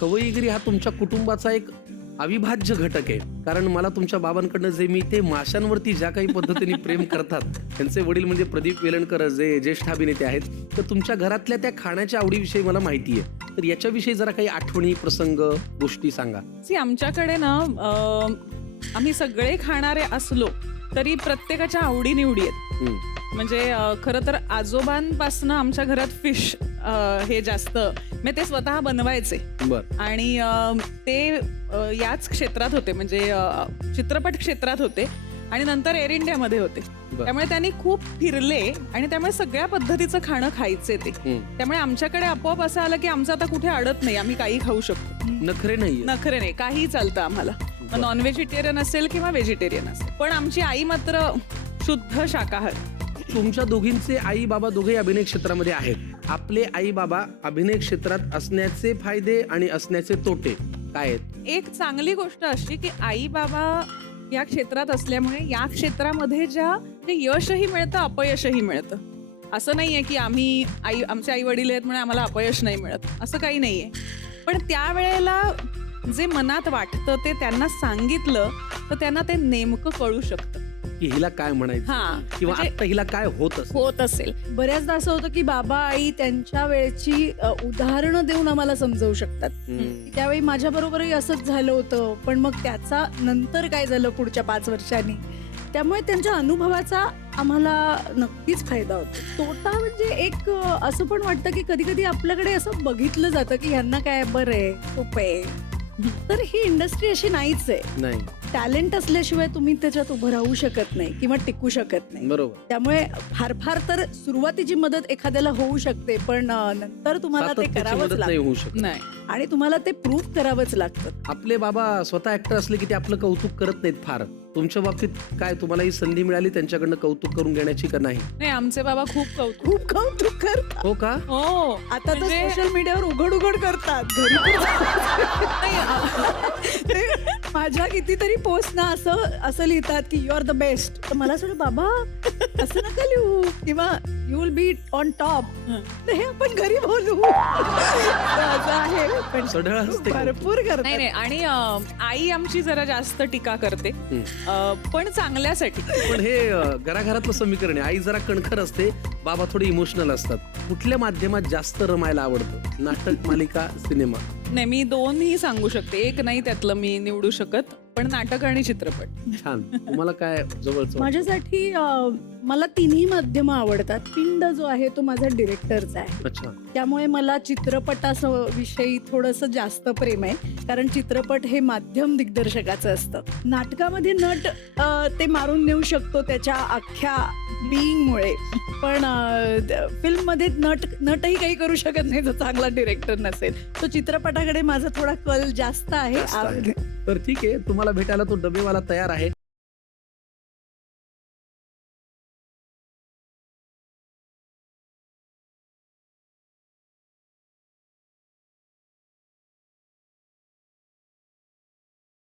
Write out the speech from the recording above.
खवईगिरी हा तुमच्या कुटुंबाचा एक अविभाज्य घटक आहे. कारण मला तुमच्या बाबांकडनं जे मी ते माशांवरती ज्या काही पद्धतीने प्रेम करतात, त्यांचे वडील म्हणजे प्रदीप वेलणकर जे ज्येष्ठ अभिनेते आहेत, तर तुमच्या घरातल्या त्या खाण्याच्या आवडीविषयी मला माहिती आहे. तर याच्याविषयी जरा काही आठवणी, प्रसंग, गोष्टी सांगा. आमच्याकडे ना आम्ही सगळे खाणारे असलो तरी प्रत्येकाच्या आवडीनिवडी आहेत. म्हणजे खरं तर आजोबांपासनं आमच्या घरात फिश हे जास्त म्हणजे ते स्वतः बनवायचे. आणि ते याच क्षेत्रात होते, म्हणजे चित्रपट क्षेत्रात होते आणि नंतर एअर इंडियामध्ये होते. त्यामुळे त्यांनी खूप फिरले आणि त्यामुळे सगळ्या पद्धतीचं खाणं खायचे ते. त्यामुळे आमच्याकडे आपोआप असं आलं की आमचं आता कुठे अडत नाही, आम्ही काही खाऊ शकतो. नखरे नाही, काही चालतं आम्हाला. नॉन व्हेजिटेरियन असेल किंवा व्हेजिटेरियन असेल. पण आमची आई मात्र शुद्ध शाकाहारी. तुमच्या दोघींचे आई बाबा दोघेही अभिनय क्षेत्रामध्ये आहेत. आपले आई बाबा अभिनय क्षेत्रात असण्याचे फायदे आणि असण्याचे तोटे काय आहेत? एक चांगली गोष्ट अशी की आई बाबा या क्षेत्रात असल्यामुळे या क्षेत्रामध्ये यशही मिळतं, अपयशही मिळतं. असं नाहीये की आमचे आई वडील आहेत म्हणून आम्हाला अपयश नाही मिळत, असं काही नाहीये. पण त्यावेळेला जे मनात वाटतं ते त्यांना सांगितलं तर त्यांना ते नेमकं कळू शकतं की हिला काय म्हणायचं किंवा आता हिला काय होत असेल. बऱ्याचदा असं होतं की बाबा आई त्यांच्या वेळची उदाहरणं देऊन आम्हाला समजवू शकतात. त्यावेळी माझ्या बरोबरही असंच झालं होतं, पण मग त्याचा नंतर काय झालं पुढच्या 5 वर्षांनी. त्यामुळे त्यांच्या अनुभवाचा आम्हाला नक्कीच फायदा होतो. तोटा म्हणजे एक असं पण वाटतं की कधी कधी आपल्याकडे असं बघितलं जातं की ह्यांना काय बरं आहे, सोपं आहे. तर ही इंडस्ट्री अशी नाहीच आहे. टॅलेंट असल्याशिवाय तुम्ही त्याच्यात उभं राहू शकत नाही किंवा टिकू शकत नाही. बरोबर. त्यामुळे फार फार तर सुरुवातीची मदत एखाद्याला होऊ शकते, पण नंतर तुम्हाला ते करावंच लागतं आणि तुम्हाला ते प्रूव्ह करावंच लागतं. आपले बाबा स्वतः ऍक्टर असले की ते आपलं कौतुक करत नाहीत फार. तुमच्या बाबतीत काय, तुम्हाला ही संधी मिळाली त्यांच्याकडनं कौतुक करून घेण्याची का नाही? नाही, आमचे बाबा खूप कौतुक करतात. हो का? हो, आता तर सोशल मीडियावर उघड करतात. माझ्या कितीतरी पोस्ट ना असं लिहितात की यू आर द बेस्ट. तर मला असं बाबा असं नका लिहू किंवा you will be on top. हे आपण घरी बोलू असं आहे, पण भरपूर करतात. नाही. आणि आई आमची जरा जास्त टीका करते, पण चांगल्यासाठी. पण हे घराघरातलं समीकरण आहे. आई जरा कणखर असते, बाबा थोडे इमोशनल असतात. कुठल्या माध्यमात जास्त रमायला आवडतं? नाटक, मालिका, सिनेमा? नाही, मी 2ही सांगू शकते. एक नाही त्यातलं मी निवडू शकत, पण नाटक आणि चित्रपट. छान. तुम्हाला काय जवळचं? माझ्यासाठी मला 3ही माध्यम आवडतात. पिंड जो आहे तो माझा डिरेक्टरचा आहे. अच्छा. त्यामुळे मला चित्रपटाविषयी थोडंसं जास्त प्रेम आहे, कारण चित्रपट हे माध्यम दिग्दर्शकाचं असतं. नाटकामध्ये नट ते मारून नेऊ शकतो त्याच्या अख्ख्या बिईंगमुळे, पण फिल्ममध्ये नटही काही करू शकत नाही जो चांगला डिरेक्टर नसेल. तो चित्रपटाकडे माझा थोडा कल जास्त आहे. तर ठीक आहे, तुम्हाला भेटायला तो डबेवाला तयार आहे.